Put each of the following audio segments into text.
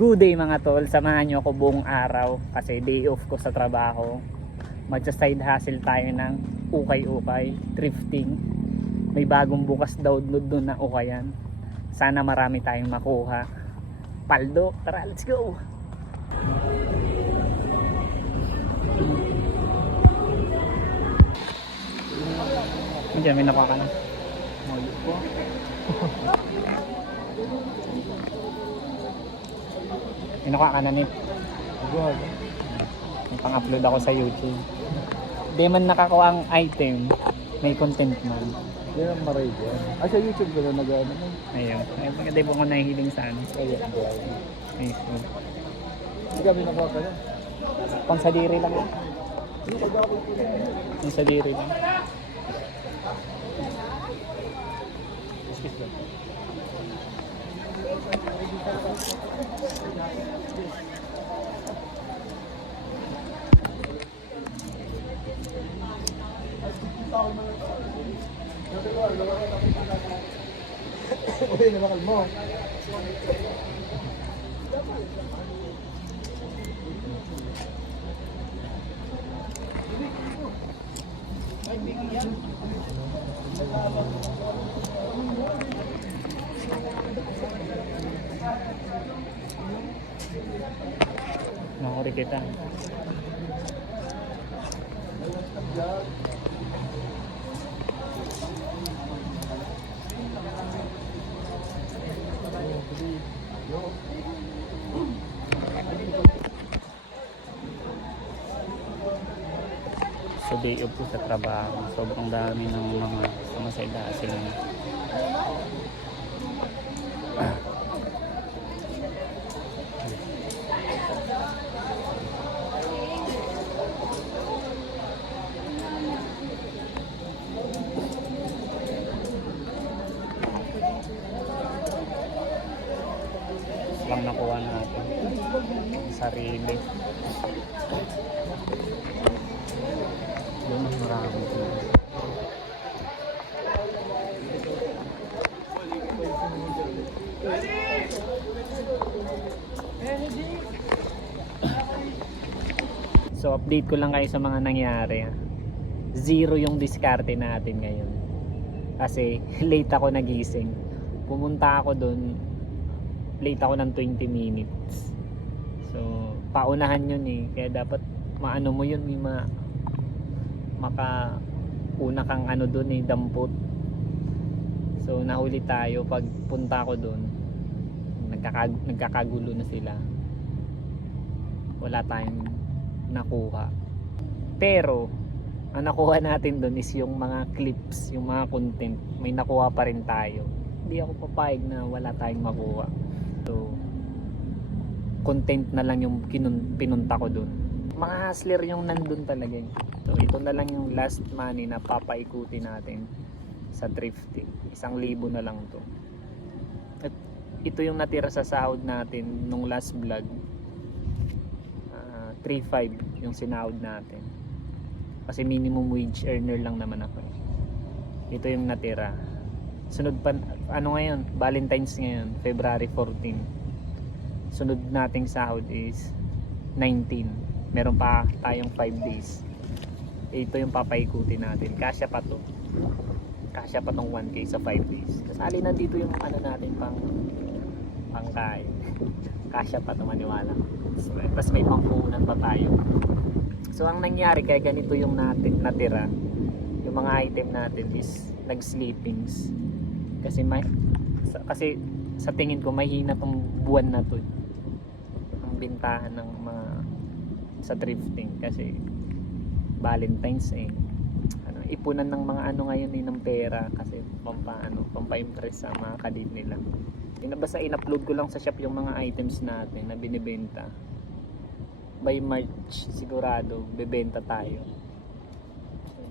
Good day mga tol, samahan nyo ako buong araw kasi day off ko sa trabaho. Magsa-side hustle tayo ng ukay-ukay, thrifting. May bagong bukas daw doon na ukayan. Sana marami tayong makuha. Paldo, tara, let's go! Diyan, may nakuha ka na. Mali po. May nakuha ka na, Nip. May pang-upload ako sa YouTube. Di man nakakuha ang item, may content man. Yan ang maray dyan. Sa YouTube ka na nag-ano mo. Ayun. Ayun, hindi po ko nahihiling sa ano. Kaya ang buhay. Facebook. Hindi kami nakuha ka na. Pang sa diri lang. Pang sa diri lang. Uy, nabakal mo. Nakuri kita. So day off po sa trabaho. Sobrang dami ng mga sumasayda sila. Lang nakuha natin. Sarili. Doon marami. So update ko lang kayo sa mga nangyari. Zero yung diskarte natin ngayon. Kasi late ako nagising. Pumunta ako doon. Late ako ng 20 minutes. So paunahan yun eh. Kaya dapat maano mo yun. May makauna kang ano doon eh, dampot. So nahuli tayo pag punta ko doon. Nagkakagulo na sila. Wala tayong nakuha. Pero ang nakuha natin doon is yung mga clips, yung mga content. May nakuha pa rin tayo. Hindi ako papayag na wala tayong makuha. So content na lang yung pinunta ko doon. Mga hustler yung nandun talaga eh. So ito na lang yung last money na papaikuti natin sa thrifting. 1,000 na lang to. At ito yung natira sa sahod natin nung last vlog. 3,500 yung sinahod natin. Kasi minimum wage earner lang naman ako. Ito yung natira. Sunod pa, ano ngayon? Valentine's ngayon, February 14. Sunod nating sahod is 19. Meron pa tayong 5 days. Ito yung papaikuti natin. Kasya pa to. Kasya pa tong 1K sa 5 days. Kasali na dito yung ano natin pangkain. Kasya pa to, maniwala. Tapos may pangkunan pa tayo. So ang nangyari kaya ganito yung natin natira. Yung mga item natin is nag-sleepings. Kasi sa tingin ko mahina tong buwan na to. Ang bintahan ng mga sa thrifting kasi Valentine's eh. Ipunan ng mga ano ngayon eh ng pera kasi pampa-impress sa mga kadit nila. Basta in-upload ko lang sa shop yung mga items natin na binibenta. By March sigurado bebenta tayo.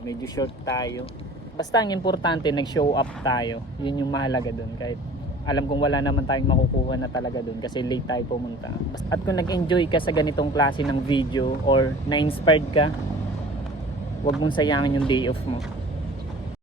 Medyo short tayo. Basta ang importante nag-show up tayo. Yun yung mahalaga doon kahit alam kong wala naman tayong makukuha na talaga doon kasi late tayo pumunta. At kung nag-enjoy ka sa ganitong klase ng video or na-inspired ka, huwag mong sayangin yung day off mo.